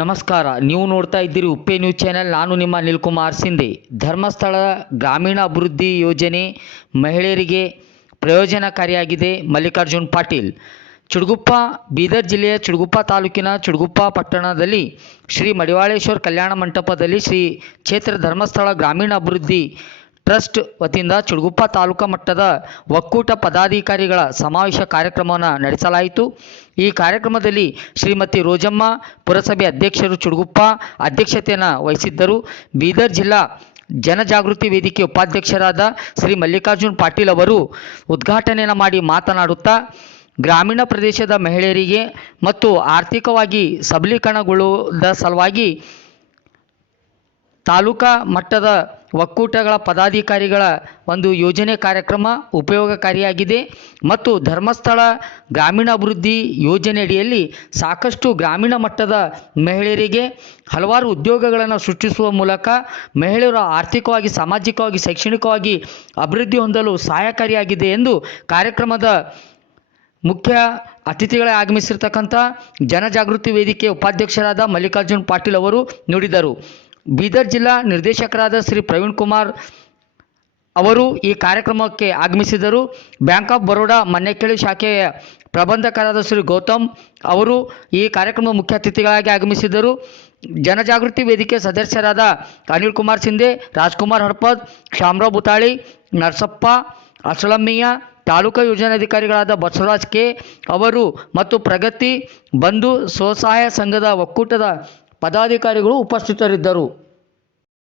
ನಮಸ್ಕಾರ. ನೀವು ನೋಡ್ತಾ ಇದ್ದೀರಿ ಉಪ್ಪೆ ನ್ಯೂಸ್ ಚಾನೆಲ್. ನಾನು ನಿಮ್ಮ ಅನಿಲ್ ಕುಮಾರ್ ಸಿಂಧೆ. ಧರ್ಮಸ್ಥಳ ಗ್ರಾಮೀಣ ಅಭಿವೃದ್ಧಿ ಯೋಜನೆ ಮಹಿಳೆಯರಿಗೆ ಪ್ರಯೋಜನಕಾರಿಯಾಗಿದೆ. ಮಲ್ಲಿಕಾರ್ಜುನ್ ಪಾಟೀಲ್. ಚುಡುಗುಪ್ಪ. ಬೀದರ್ ಜಿಲ್ಲೆಯ ಚುಡುಗುಪ್ಪ ತಾಲೂಕಿನ ಚುಡುಗುಪ್ಪ ಪಟ್ಟಣದಲ್ಲಿ ಶ್ರೀ ಮಡಿವಾಳೇಶ್ವರ ಕಲ್ಯಾಣ ಮಂಟಪದಲ್ಲಿ ಶ್ರೀ ಕ್ಷೇತ್ರ ಧರ್ಮಸ್ಥಳ ಗ್ರಾಮೀಣ ಅಭಿವೃದ್ಧಿ ಟ್ರಸ್ಟ್ ವತಿಯಿಂದ ಚುಡುಗುಪ್ಪ ತಾಲೂಕಾ ಮಟ್ಟದ ಒಕ್ಕೂಟ ಪದಾಧಿಕಾರಿಗಳ ಸಮಾವೇಶ ಕಾರ್ಯಕ್ರಮವನ್ನು ನಡೆಸಲಾಯಿತು. ಈ ಕಾರ್ಯಕ್ರಮದಲ್ಲಿ ಶ್ರೀಮತಿ ರೋಜಮ್ಮ, ಪುರಸಭೆ ಅಧ್ಯಕ್ಷರು ಚುಡುಗುಪ್ಪ ಅಧ್ಯಕ್ಷತೆಯನ್ನು ವಹಿಸಿದ್ದರು. ಬೀದರ್ ಜಿಲ್ಲಾ ಜನಜಾಗೃತಿ ವೇದಿಕೆ ಉಪಾಧ್ಯಕ್ಷರಾದ ಶ್ರೀ ಮಲ್ಲಿಕಾರ್ಜುನ್ ಪಾಟೀಲ್ ಅವರು ಉದ್ಘಾಟನೆಯನ್ನು ಮಾಡಿ ಮಾತನಾಡುತ್ತಾ, ಗ್ರಾಮೀಣ ಪ್ರದೇಶದ ಮಹಿಳೆಯರಿಗೆ ಮತ್ತು ಆರ್ಥಿಕವಾಗಿ ಸಬಲೀಕರಣಗೊಳ್ಳುವುದರ ಸಲುವಾಗಿ ತಾಲೂಕಾ ಮಟ್ಟದ ಒಕ್ಕೂಟಗಳ ಪದಾಧಿಕಾರಿಗಳ ಒಂದು ಯೋಜನೆ ಕಾರ್ಯಕ್ರಮ ಉಪಯೋಗಕಾರಿಯಾಗಿದೆ ಮತ್ತು ಧರ್ಮಸ್ಥಳ ಗ್ರಾಮೀಣಾಭಿವೃದ್ಧಿ ಯೋಜನೆಯಡಿಯಲ್ಲಿ ಸಾಕಷ್ಟು ಗ್ರಾಮೀಣ ಮಟ್ಟದ ಮಹಿಳೆಯರಿಗೆ ಹಲವಾರು ಉದ್ಯೋಗಗಳನ್ನು ಸೃಷ್ಟಿಸುವ ಮೂಲಕ ಮಹಿಳೆಯರು ಆರ್ಥಿಕವಾಗಿ, ಸಾಮಾಜಿಕವಾಗಿ, ಶೈಕ್ಷಣಿಕವಾಗಿ ಅಭಿವೃದ್ಧಿ ಹೊಂದಲು ಸಹಾಯಕಾರಿಯಾಗಿದೆ ಎಂದು ಕಾರ್ಯಕ್ರಮದ ಮುಖ್ಯ ಅತಿಥಿಗಳೇ ಆಗಮಿಸಿರ್ತಕ್ಕಂಥ ಜನಜಾಗೃತಿ ವೇದಿಕೆ ಉಪಾಧ್ಯಕ್ಷರಾದ ಮಲ್ಲಿಕಾರ್ಜುನ್ ಪಾಟೀಲ್ ಅವರು ನುಡಿದರು. ಬೀದರ್ ಜಿಲ್ಲಾ ನಿರ್ದೇಶಕರಾದ ಶ್ರೀ ಪ್ರವೀಣ್ ಕುಮಾರ್ ಅವರು ಈ ಕಾರ್ಯಕ್ರಮಕ್ಕೆ ಆಗಮಿಸಿದರು. ಬ್ಯಾಂಕ್ ಆಫ್ ಬರೋಡಾ ಮನ್ನೆಕೆಳಿ ಶಾಖೆಯ ಪ್ರಬಂಧಕರಾದ ಶ್ರೀ ಗೌತಮ್ ಅವರು ಈ ಕಾರ್ಯಕ್ರಮದ ಮುಖ್ಯ ಅತಿಥಿಗಳಾಗಿ ಆಗಮಿಸಿದರು. ಜನಜಾಗೃತಿ ವೇದಿಕೆ ಸದಸ್ಯರಾದ ಅನಿಲ್ ಕುಮಾರ್ ಸಿಂಧೆ, ರಾಜ್ಕುಮಾರ್ ಹಡ್ಪದ್, ಶಾಮರಾವ್ ಬುತಾಳಿ, ನರಸಪ್ಪ ಅಸಲಮ್ಮಿಯ, ತಾಲೂಕಾ ಯೋಜನಾಧಿಕಾರಿಗಳಾದ ಬಸವರಾಜ್ ಕೆ ಅವರು ಮತ್ತು ಪ್ರಗತಿ ಬಂಧು ಸ್ವಸಹಾಯ ಸಂಘದ ಒಕ್ಕೂಟದ ಪದಾಧಿಕಾರಿಗಳು ಉಪಸ್ಥಿತರಿದ್ದರು.